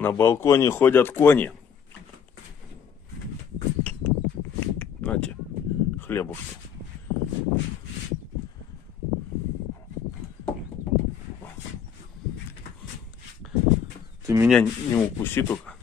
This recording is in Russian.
На балконе ходят кони. Знаете, хлебушки. Ты меня не укуси только.